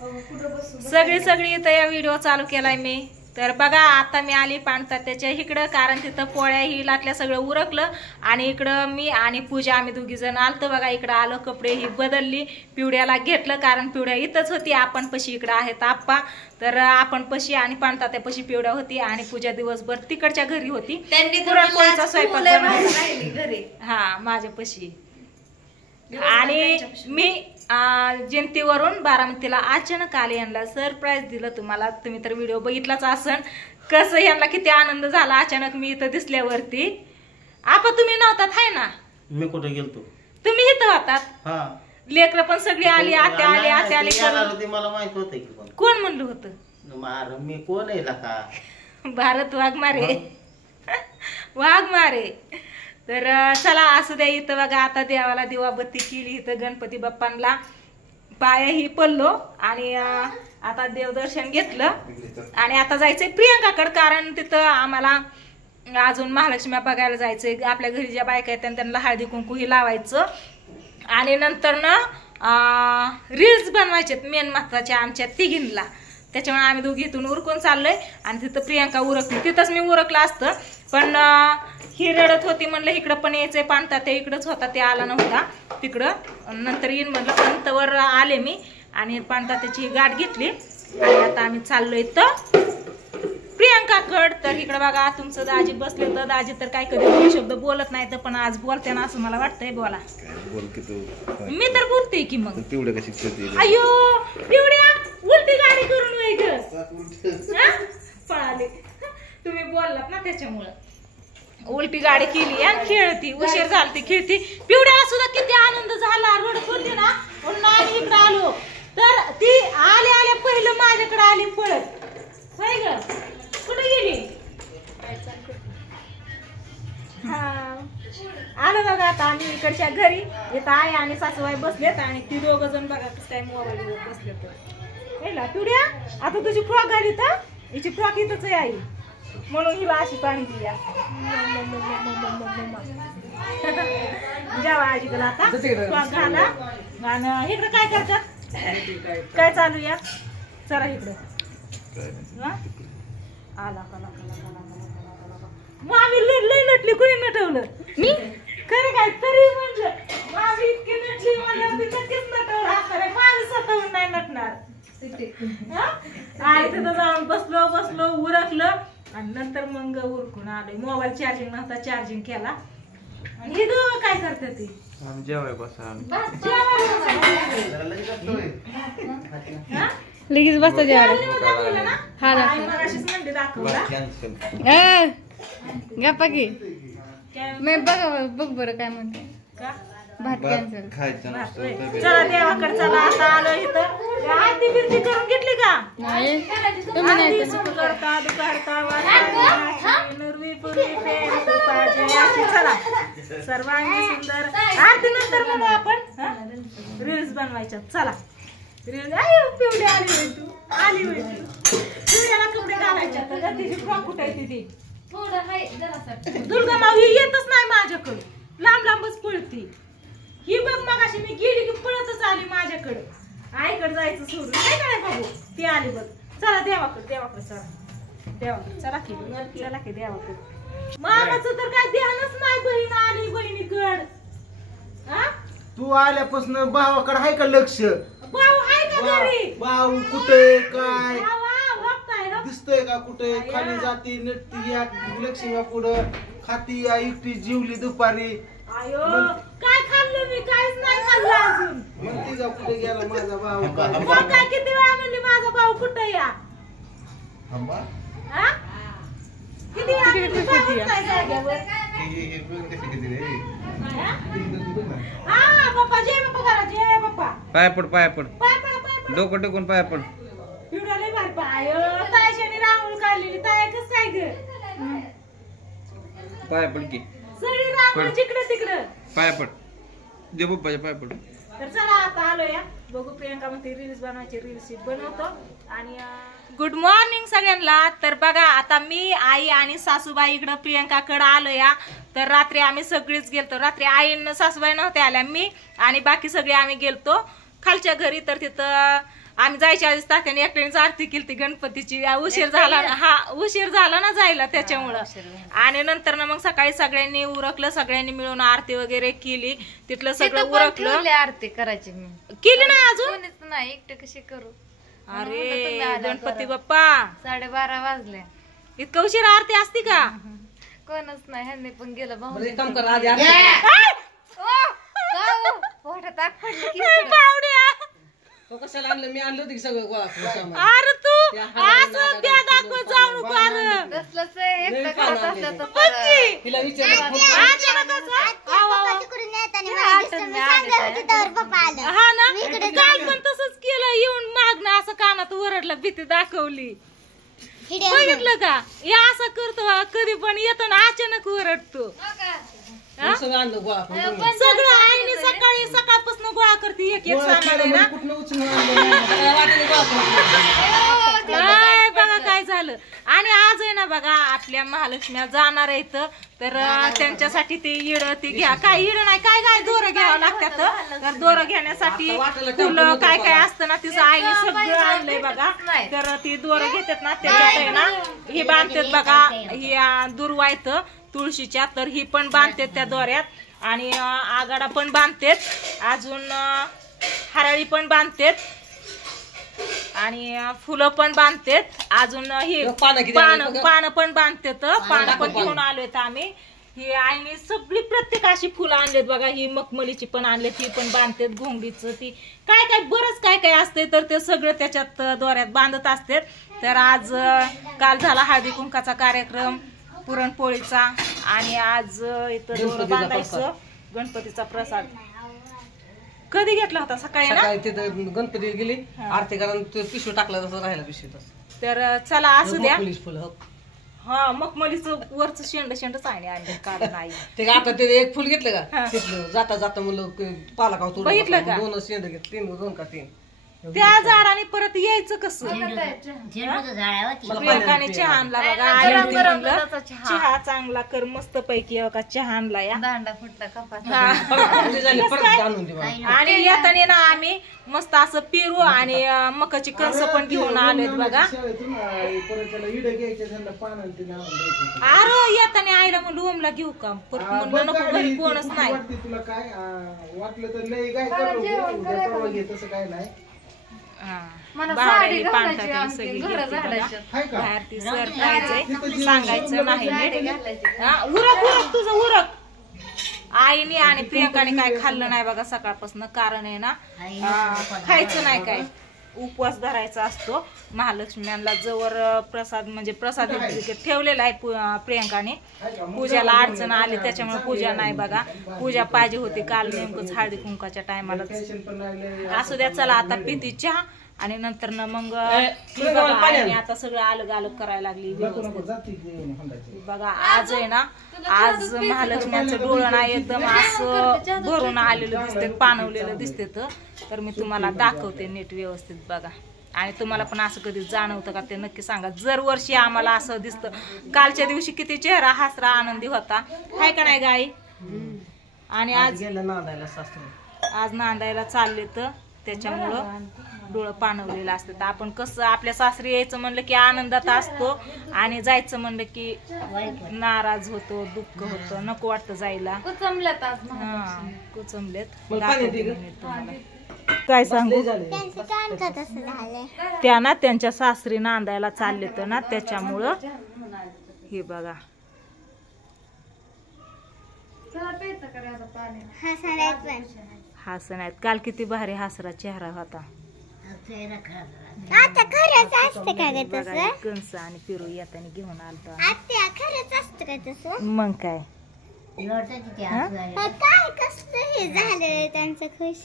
सगळी इथं या व्हिडिओ चालू केलाय मी। तर बघा आता मी आली पाणतात्याच्या इकडं, कारण तिथं पोळ्या ही लाटल्या सगळं उरकलं आणि इकडं मी आणि पूजा आम्ही दोघी जण आलतो। बघा इकडं आलो, कपडे ही बदलली, पिवड्याला घेतलं कारण पिवड्या इथंच होती, आपण पशी इकडं आहेत आप्पा, तर आपण पशी आणि पाणतात्या पशी पिवड्या होती आणि पूजा दिवसभर तिकडच्या घरी होती, पुरणपोळीचा स्वयंपाक घरी हा माझ्या पशी। आणि मी जयंतीवरून बारामतीला अचानक आले, यांना सरप्राईज दिलं तुम्हाला, तुम्ही तर व्हिडिओ बघितलाच असन कसं यांना किती आनंद झाला अचानक मी इथं दिसल्यावरती। आपा तुम्ही नव्हतात हाय ना? मी कुठे गेलतो? तुम्ही इथं होतात, लेकरं पण सगळी आली, आत्या आली मला माहित होतं की कोण म्हणलं होतं? मी कोण आहे का? भारत वाघमारे वाघमारे। तर चला असू द्या, इथं बघा आता देवाला दिवाबत्ती केली, इथं गणपती बाप्पांना पायाही पडलो आणि आता देवदर्शन घेतलं आणि आता जायचंय प्रियंकाकडे, कारण तिथं आम्हाला अजून महालक्ष्मी बघायला जायचंय, आपल्या घरी ज्या बायका आहेत त्यांना हळदी कुंकू ही लावायचं आणि नंतर ना रील्स बनवायचे मेन महत्वाच्या आमच्या तिघींना, त्याच्यामुळे आम्ही दोघी इथून उरकून चाललोय आणि तिथं प्रियंका उरकली, तिथंच मी उरकलं असतं पण ही रडत होती, म्हणलं इकडं पण यायचंय, पाणतात्या इकडंच होता, ते आला नव्हता तिकडं, नंतर येईन म्हणलं, पंतवर आले मी आणि पाणतात्याची गाठ घेतली आणि आता आम्ही चाललोय तर प्रियंकाकड। तर इकडं बघा तुमचं दाजी बसले, तर दाजी तर काय कधी दोन शब्द बोलत नाही, तर पण आज बोलते ना असं मला वाटतंय, बोला। मी तर बोलते की मग अयो पिवड्या उलटी गाडी करून पळाले, तुम्ही बोललात ना त्याच्यामुळं उलटी गाडी केली आणि खेळती, उशीर झालती खेळती, पिवड्याला सुद्धा किती आनंद झाला, रडत होती ना म्हणून आम्ही इकडे आलो, तर ती आल्या पहिलं माझ्याकडे आली पळत, होय ग कुठे गेली? आलो बघा आता आम्ही इकडच्या घरी, इथं आई आणि सासूबाई बसलेत आणि ती दोघ जण बघा कसं काय मोबाईलवर बसले, तर पिवड्या आता तुझी फ्रॉक घाली, तर हिची फ्रॉक इथंच आहे आई, म्हणून हिला अशी पाणी दिया जेव्हा आजी गेला आता फ्रॉक घाला आणि इकडं काय करतात, काय चालू या चला इकडं आला मामी लय नटली, कोणी नटवलं? मी खरं काय तरी म्हणलं मामी इतकी नटली म्हणलं ती नक्कीच नटवलं असणार, मामी स्वतःहून नाही नटणार। आणि तिथं जाऊन बसलो उरकलं आणि नंतर मग उरकून आलोय, मोबाईल चार्जिंग नव्हता, चार्जिंग केला आणि हे दोघं काय करतात ते जेवाय बसा लगेच बसता जेवायला, हा म्हणते दाखवला गप्पा की मी बघ बरं काय म्हणते भात कॅन्सल। चला देवाकडे चला, आता आलो इथं आरती बिरती करून घेतली का? नाही करता दुकारता चला सर्वांनी सुंदर आरती नंतर म्हणू आपण रील्स बनवायच्या, चला रील्स पिवडी आली तू आली पिवड्याला कपडे घालायच्या, तर तिची फ्रॉक कुठायची ती दुर्गा माऊ येतच नाही माझ्याकडे, लांब लांबच पळती ही बघ, मग अशी मी गेली की पळतच आली माझ्याकडे, आईकडे जायचं सोडून काय काय बाबू ती आली बघ, चला देवाकडे चला देवाकडे चला की देवाकडे, मामाचं तर काय ध्यानच नाही, बहीण आली बहिणीकड, तू आल्यापासून भावाकडे आहे का लक्ष? भाऊ आहे का घरी? भाऊ कुठे काय दिसतोय का? कुठे खाली जाती नटती या लक्ष्मी पुढं खाती या एकटी जीवली दुपारी, आयो काय खाल्लं मी? काहीच नाही खाल्लं अजून, म्हणती का कुठे गेला माझा भाऊ? काय किती वेळा म्हणली माझा भाऊ कुठे या, किती पप्पा जय बाप्पा करा, जय बाप्पा पाय पड डोकं टेकून पाय पड, पिवडाले भार पाय तायशाने रांगोळी काढलेली, ताय कस काय ग पाय पड की सगळी रांगोळी जिकडे तिकडे पाय पड, दे बाप्पाचे पाय पड। तर चला आता आलो या, बघू प्रियंका म्हणते रील्स बनवायची, रील्स बनवतो आणि गुड मॉर्निंग सगळ्यांना। तर बघा आता मी आई आणि सासूबाई इकडं प्रियंकाकडे आलो या, तर रात्री आम्ही सगळीच गेलतो, रात्री आई सासूबाई नव्हत्या आल्या, मी आणि बाकी सगळे आम्ही गेलतो खालच्या घरी, तर तिथं आम्ही जायच्या आधीच तात्याने एकट्यानेच आरती केली ती गणपतीची. उशीर झाला ना जायला त्याच्यामुळं. आणि नंतर ना मग सकाळी सगळ्यांनी उरकलं, सगळ्यांनी मिळून आरती वगैरे केली. तिथलं सगळं उरकलं. आरती करायची मी केली नाही अजून नाही, एकटे कशी करू. अरे गणपती बाप्पा 12:30 वाजले. इतकं उशीर आरती असती का? कोणच नाही, ह्यांनी पण गेलं भाऊ. कशाला आणलं मी? आणलं होतं की सगळं गोळा करून सामान. अरे तू असं त्या दाखवत जाऊ नको. तिला विचारलं हा ना, काल पण तसंच केलं. येऊन मागणं असं कानात ओरडलं, भीती दाखवली. बघितलं का? हे असं करतो बा, कधी पण येतो ना अचानक ओरडतो. सगळं आणलं गोळा करून. सगळं आईने सकाळपासून गोळा करते एक एक सामान आहे ना. कुठलं उचलून आणलं? वाटेने गोळा करून. काय बघा काय झालं. आणि आज आहे ना बघा आपल्या महालक्ष्म्या जाणार आहेत, तर त्यांच्यासाठी ते इड ती घ्या. काय इड नाही काय दोरं घ्यावं लागतात. तर दोरं घेण्यासाठी फुलं काय काय असतं ना, तिचं आईने सगळं आणलंय बघा. तर ती दोरं घेतात ना, त्याच्यात आहे ना ही बांधतात बघा. ही दुर्वा आहेत तुळशीच्या, तर ही पण बांधतात त्या दोऱ्यात. आणि आगाडा पण बांधतात, अजून हराळी पण बांधतात, आणि फुलं पण बांधतात, अजून ही पानं पण बांधतात. पानं पण घेऊन आलोय आम्ही. ही आईने सगळी प्रत्येक अशी फुलं आणलेत बघा. ही मखमलीची पण आणलेत, ती पण बांधतात. घोंगडीचं ती काय बरंच काय असते, तर ते सगळं त्याच्यात दोऱ्यात बांधत असतात. तर आज काल झाला हळदी कुंकाचा कार्यक्रम, पुरणपोळीचा, आणि आज इथं दोरं बांधायचं. गणपतीचा प्रसाद कधी घेतला होता? सकाळी ना, तिथं गणपती गेली आरती कारण पिशवी टाकला तसं राहिला पिशवीत. तर चला असू द्या. फुलं हा मखमलीचं वरचं शेंडच आहे आणलं काढून आई. ते आता ते एक फुल घेतलं का तिथलं जाता मुलं पाला का बघितलं का? 2 शेंड घेतले, 2 का 3. त्या झाडाने परत यायचं कसं? प्रियंकाने चहा आणला बघा. आई म्हणलं चहा चांगला कर मस्त पैकी का चहा आणला या. दांडा फुटला कपात. आणि येताना ना आम्ही मस्त असं पेरू आणि मकाची कणसं पण घेऊन आलेत बघा. अरे येताना आईला म्हणलं ओमला घेऊ का? परत म्हणलं नको, घरी कोणच नाही. तुला काय वाटलं तर लय काय करू, तसं काय नाही. बाहेर पांढरा सगळी बाहेर ती सरप्राईज आहे, सांगायचं नाही. उरक तुझं उरक. आईने आणि प्रियंकाने काय खाल्लं नाही बघा सकाळपासून. कारण आहे ना खायचं नाही, काय उपवास धरायचा असतो महालक्ष्म्यांना. जवळ प्रसाद म्हणजे प्रसाद ठेवलेला आहे प्रियंकाने. पूजाला अडचण आली त्याच्यामुळे पूजा नाही बघा. पूजा पाहिजे होती काल नेमकंच हळदी कुंकाच्या टायमाला. असू द्या, चला आता पिती चहा आणि नंतर ना मग आता सगळं अलग करायला लागली व्यवस्थित बघा. आज आहे ना, आज महालक्ष्म्यांचं डोळं ना एकदम असं भरून आलेलं दिसते, पाणवलेलं दिसते. तर मी तुम्हाला दाखवते नीट व्यवस्थित बघा. आणि तुम्हाला पण असं कधी जाणवतं का ते नक्की सांगा. जर वर्षी आम्हाला असं दिसतं. कालच्या दिवशी किती चेहरा हसरा आनंदी होता, हाय का नाही गाई? आणि आज नांदायला चालले तर त्याच्यामुळं डोळं पाणवलेलं असतं. तर आपण कसं आपल्या सासरी यायचं म्हणलं की आनंदात असतो, आणि जायचं म्हणलं की नाराज होतो, दुःख होतं, नको वाटतं जायला. कुचमलेत. काय सांगू, त्या ना त्यांच्या सासरी नांदायला चालले तर ना, त्याच्यामुळं हे बघा. हसन आहेत. काल किती भारी हसरा चेहरा होता. कंस आणि पिरू येताना घेऊन आलतो. मग काय त्यांचं खुश